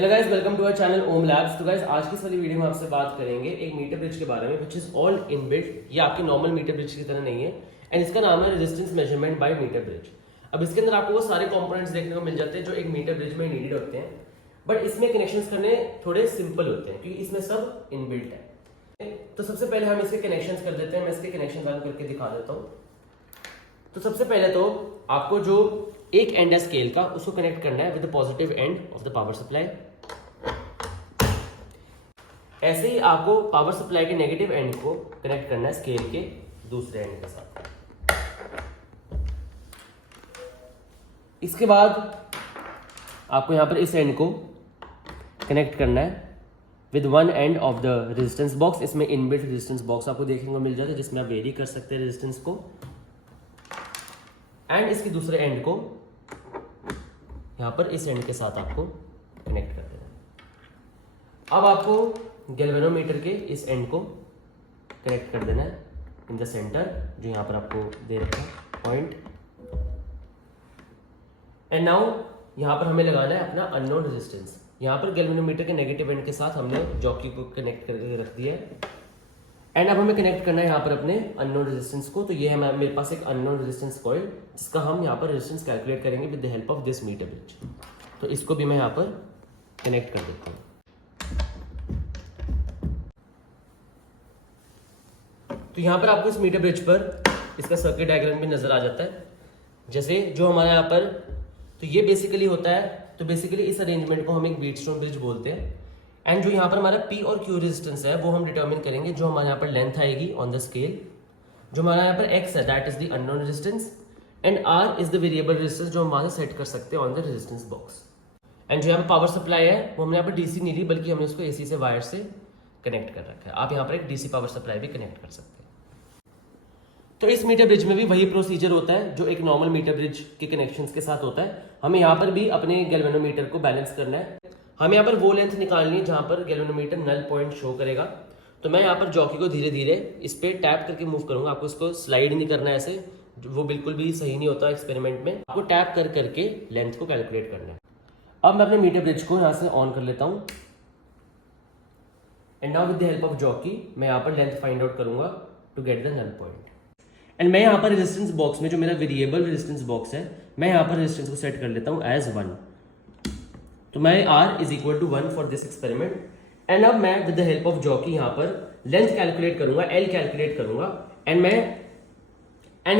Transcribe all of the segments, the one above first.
Hello guys, welcome to our channel Ohm labs. तो guys आज की इस वाली वीडियो में आपसे बात करेंगे एक मीटर ब्रिज के बारे में विच इज ऑल इनबिल्ट। ये आपकी नॉर्मल मीटर ब्रिज की तरह नहीं है एंड इसका नाम है resistance measurement by meter bridge. अब इसके अंदर आपको वो सारे कंपोनेंट्स देखने को मिल जाते हैं जो एक मीटर ब्रिज में नीडेड होते हैं, बट इसमें कनेक्शंस करने थोड़े सिंपल होते हैं क्योंकि इसमें सब इनबिल्ट है। तो सबसे पहले हम इसके कनेक्शंस कर देते हैं। मैं इसके कनेक्शन रन करके दिखा देता हूँ। तो सबसे पहले तो आपको जो एक एंड है स्केल का उसको कनेक्ट करना है with the positive end of the power supply. ऐसे ही आपको पावर सप्लाई के नेगेटिव एंड को कनेक्ट करना है स्केल के दूसरे एंड के साथ। इसके बाद आपको यहां पर इस एंड को कनेक्ट करना है with one end of the resistance box. इसमें इनबिल्ट रेजिस्टेंस बॉक्स आपको देखने को मिल जाता है जिसमें आप वेरी कर सकते हैं रेजिस्टेंस को, एंड इसके दूसरे एंड को यहां पर इस एंड के साथ आपको कनेक्ट कर देना है। अब आपको गैल्वेनोमीटर के इस एंड को कनेक्ट कर देना है इन द सेंटर, जो यहां पर आपको दे रखा है पॉइंट। एंड नाउ यहां पर हमें लगाना है अपना अननोन रेजिस्टेंस। यहां पर गैल्वेनोमीटर के नेगेटिव एंड के साथ हमने जॉकी को कनेक्ट करके रख दिया है एंड अब हमें कनेक्ट करना है यहाँ पर अपने अननोन रेजिस्टेंस को। तो ये है मेरे पास एक अननोन रेजिस्टेंस कॉइल जिसका हम यहाँ पर रेजिस्टेंस कैलकुलेट करेंगे with the help of this meter bridge. तो इसको भी मैं यहाँ पर कनेक्ट कर देता हूँ। तो यहाँ पर आपको इस मीटर ब्रिज पर इसका सर्किट डायग्राम भी नजर आ जाता है। जैसे जो हमारे यहाँ पर, तो ये बेसिकली होता है, तो बेसिकली इस अरेंजमेंट को हम एक व्हीटस्टोन ब्रिज बोलते हैं। एंड जो यहाँ पर हमारा P और Q रेजिस्टेंस है वो हम डिटरमिन करेंगे जो हमारे यहाँ पर लेंथ आएगी ऑन द स्केल। जो हमारा यहाँ पर X है that is the unknown resistance and R is the variable resistance जो हम वहां से सेट कर सकते हैं on the resistance box. And जो यहाँ पर पावर सप्लाई है वो हमने यहाँ पर DC नहीं ली बल्कि हमने उसको AC से वायर से कनेक्ट कर रखा है। आप यहाँ पर एक DC पावर सप्लाई भी कनेक्ट कर सकते हैं। तो इस मीटर ब्रिज में भी वही प्रोसीजर होता है जो एक नॉर्मल मीटर ब्रिज के कनेक्शंस के साथ होता है। हमें यहाँ पर भी अपने गैल्वेनोमीटर को बैलेंस करना है। हमें यहाँ पर वो लेंथ निकालनी है जहां पर गैल्वेनोमीटर नल पॉइंट शो करेगा। तो मैं यहाँ पर जॉकी को धीरे धीरे इस पे टैप करके मूव करूंगा। आपको इसको स्लाइड नहीं करना है ऐसे, वो बिल्कुल भी सही नहीं होता एक्सपेरिमेंट में। आपको टैप कर करके लेंथ को कैलकुलेट करना है। अब मैं अपने मीटर ब्रिज को यहाँ से ऑन कर लेता हूँ and now with the help of jockey मैं यहाँ पर लेंथ फाइंड आउट करूंगा to get the null point. And मैं यहाँ पर रेजिस्टेंस बॉक्स में जो मेरा वेरिएबल रेजिस्टेंस बॉक्स है मैं यहाँ पर रेजिस्टेंस को सेट कर लेता हूँ एज 1। तो मैं R is equal to 1 for this experiment. And अब मैं with the help of jockey यहाँ पर लेंथ कैलकुलेट करूंगा, L कैलकुलेट करूंगा एंड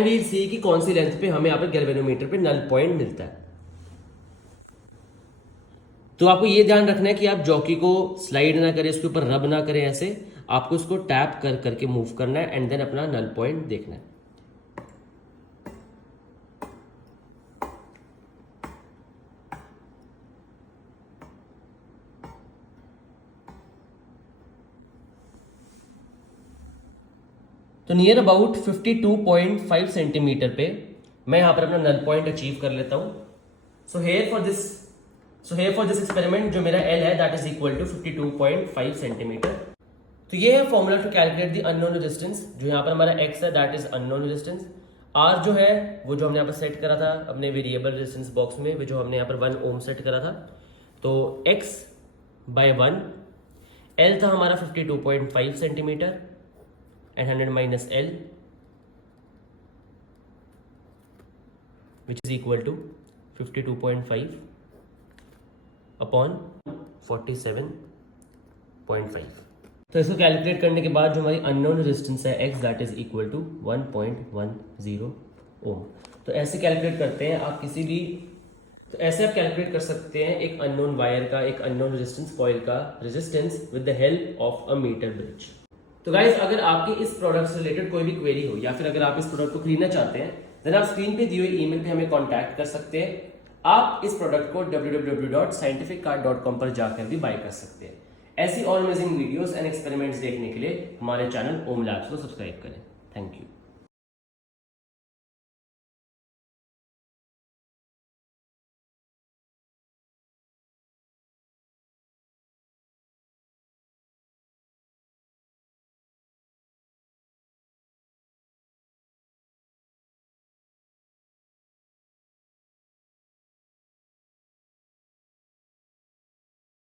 वील सी कि कौन सी लेंथ पे हमें यहाँ पर गैल्वेनोमीटर पे नल पॉइंट मिलता है। तो आपको ये ध्यान रखना है कि आप जॉकी को स्लाइड ना करें, उसके ऊपर रब ना करें, ऐसे आपको इसको टैप कर करके मूव करना है एंड देन अपना नल पॉइंट देखना है। तो नियर अबाउट 52.5 सेंटीमीटर पे मैं यहां पर अपना नल पॉइंट अचीव कर लेता हूं। So here for this experiment जो मेरा L है that is equal to 52.5 centimetre. तो ये है formula to calculate the unknown resistance. जो यहां पर हमारा X है that is unknown resistance. R जो है वो जो हमने यहाँ पर सेट करा था अपने वेरिएबल रेजिस्टेंस बॉक्स में, वो जो हमने यहाँ पर 1 ओम सेट करा था। तो X बाय 1, L था हमारा 52.5 centimetre and 100 minus L which is equal to 52.5 upon 47.5। तो इसको कैलकुलेट करने के बाद जो हमारी अननोन रेजिस्टेंस है X that is equal to 1.10 ohm. तो ऐसे कैलकुलेट करते हैं आप किसी भी, तो ऐसे आप कैलकुलेट कर सकते हैं एक अननोन वायर का, एक अननोन रेजिस्टेंस कॉइल का resistance with the help of a meter bridge. तो गाइज अगर आपकी इस प्रोडक्ट से रिलेटेड कोई भी क्वेरी हो या फिर अगर आप इस प्रोडक्ट को खरीदना चाहते हैं देन आप स्क्रीन पे दिए हुए ईमेल पे हमें कांटेक्ट कर सकते हैं। आप इस प्रोडक्ट को www.scientificcard.com पर जाकर भी बाय कर सकते हैं। ऐसी और अमेजिंग वीडियोस एंड एक्सपेरिमेंट्स देखने के लिए हमारे चैनल ओम लैब्स को सब्सक्राइब करें। Thank you.